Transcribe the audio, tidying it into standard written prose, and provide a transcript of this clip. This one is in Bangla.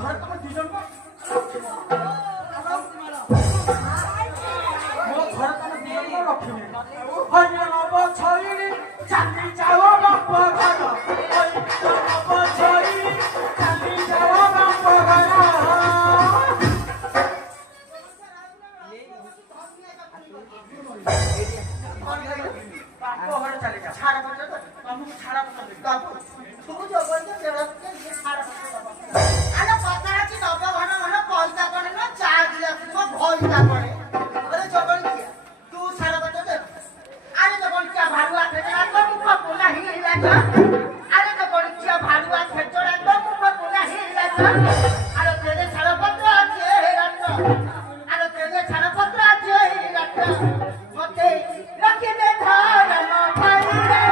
ঘরে তোমার দুজন ঘরে তোমার দুজন লক্ষ্মী হয় নব ছড়ি চাঁদি যাওয়া বাপ ঘর হয় নব ছড়ি চাঁদি যাওয়া বাপ ঘর ছাড়া বলতে ছাড়া বলতে তুমি যে বলছো সেটা ছাড়া আরে কথা আছে নব ঘন ঘন পয়সা করে না চা দিয়ে ভয়টা করে বলে জবর কি তুই ছাড়া বলতে দে আরে জবর কি ভালুয়া থেকে একদম মুখ পোলা হিলা যা আরে জবর কি ভালুয়া থেকে একদম মুখ পোলা হিলা যা আরে তেরে ছাড়া পত্র আছে রাত আরে তেরে ছাড়া পত্র আছে রাত মতে রাখি দে ধর মো ভাই রে